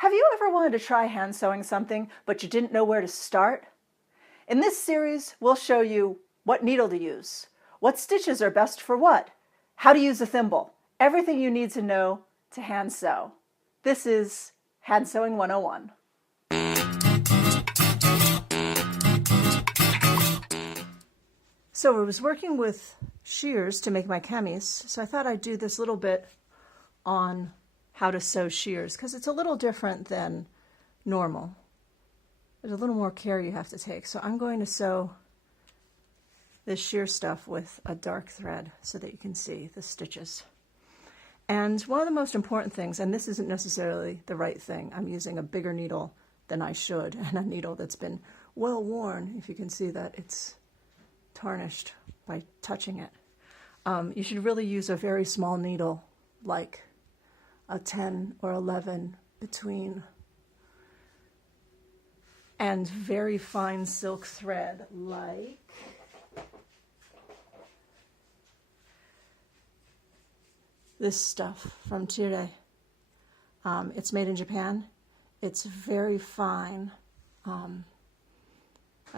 Have you ever wanted to try hand sewing something, but you didn't know where to start? In this series, we'll show you what needle to use, what stitches are best for what, how to use a thimble, everything you need to know to hand sew. This is Hand Sewing 101. So I was working with shears to make my chemise, so I thought I'd do this little bit on how to sew shears, because it's a little different than normal. There's a little more care you have to take. So I'm going to sew this shear stuff with a dark thread so that you can see the stitches. And one of the most important things, and this isn't necessarily the right thing, I'm using a bigger needle than I should, and a needle that's been well worn. If you can see that it's tarnished by touching it. You should really use a very small needle, like a 10 or 11 between, and very fine silk thread like this stuff from Tire. It's made in Japan. It's very fine. I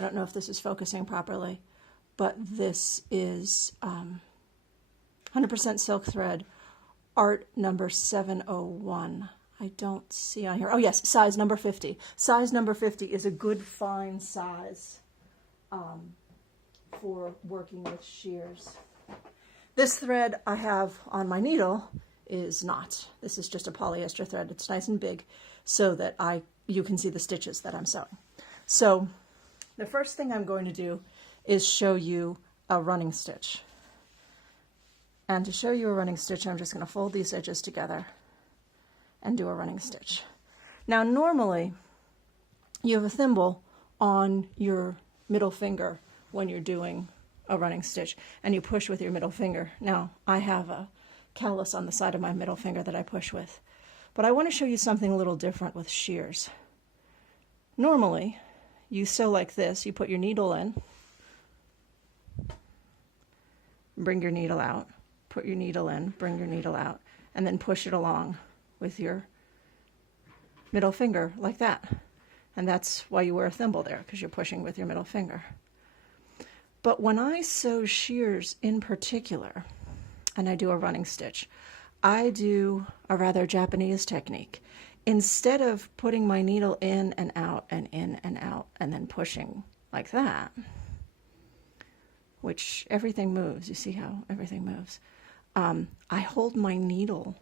don't know if this is focusing properly, but this is 100% silk thread, art number 701. I don't see on here. Oh yes, size number 50. Size number 50 is a good fine size for working with shears. This thread I have on my needle is not. This is just a polyester thread. It's nice and big so that you can see the stitches that I'm sewing. So the first thing I'm going to do is show you a running stitch. And to show you a running stitch, I'm just going to fold these edges together and do a running stitch. Now normally you have a thimble on your middle finger when you're doing a running stitch, and you push with your middle finger. Now I have a callus on the side of my middle finger that I push with, but I want to show you something a little different with shears. Normally you sew like this. You put your needle in, bring your needle out, put your needle in, bring your needle out, and then push it along with your middle finger like that. And that's why you wear a thimble there, because you're pushing with your middle finger. But when I sew shears in particular, and I do a running stitch, I do a rather Japanese technique. Instead of putting my needle in and out and in and out and then pushing like that, which everything moves, you see how everything moves, I hold my needle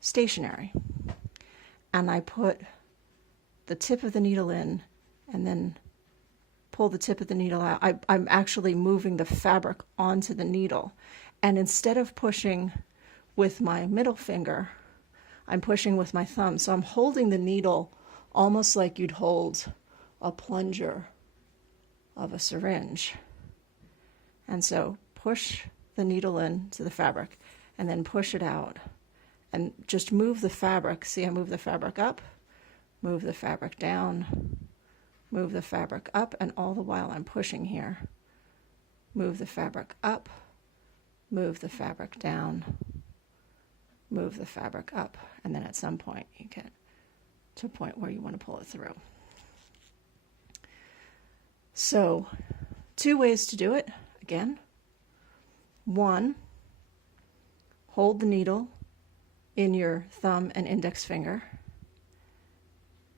stationary and I put the tip of the needle in and then pull the tip of the needle out. I'm actually moving the fabric onto the needle, and instead of pushing with my middle finger, I'm pushing with my thumb. So I'm holding the needle almost like you'd hold a plunger of a syringe. And so push the needle into the fabric and then push it out and just move the fabric. See, I move the fabric up, move the fabric down, move the fabric up, and all the while I'm pushing here. Move the fabric up, move the fabric down, move the fabric up, and then at some point you get to a point where you want to pull it through. So, two ways to do it, again. One, hold the needle in your thumb and index finger.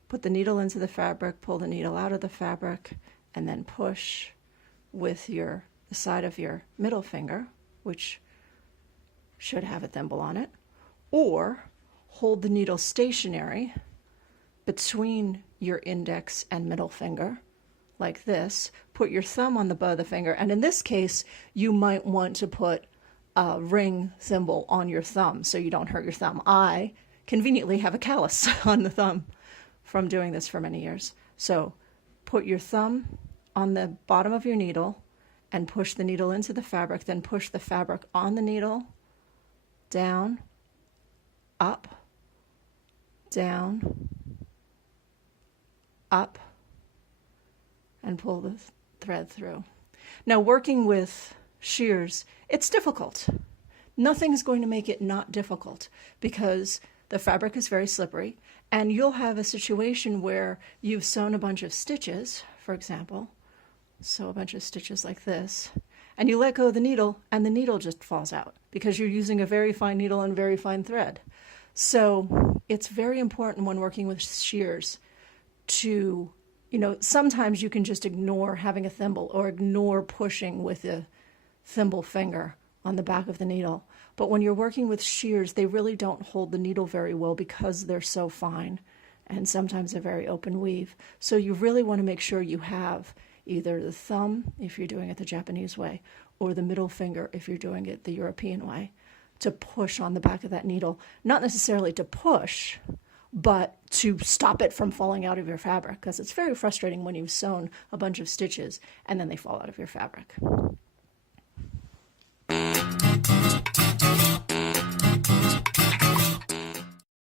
Put the needle into the fabric, pull the needle out of the fabric, and then push with the side of your middle finger, which should have a thimble on it. Or hold the needle stationary between your index and middle finger, like this. Put your thumb on the butt of the finger, and in this case, you might want to put a ring thimble on your thumb so you don't hurt your thumb. I conveniently have a callus on the thumb from doing this for many years. So put your thumb on the bottom of your needle and push the needle into the fabric, then push the fabric on the needle, down, up, down, up, and pull the thread through. Now, working with shears, it's difficult. Nothing's going to make it not difficult because the fabric is very slippery And you'll have a situation where you've sewn a bunch of stitches, for example, sew a bunch of stitches like this, and you let go of the needle and the needle just falls out because you're using a very fine needle and very fine thread. So it's very important when working with shears to, sometimes you can just ignore having a thimble or ignore pushing with the thimble finger on the back of the needle. But when you're working with shears, they really don't hold the needle very well because they're so fine and sometimes a very open weave. So you really want to make sure you have either the thumb, if you're doing it the Japanese way, or the middle finger, if you're doing it the European way, to push on the back of that needle. Not necessarily to push, but to stop it from falling out of your fabric, because it's very frustrating when you've sewn a bunch of stitches and then they fall out of your fabric.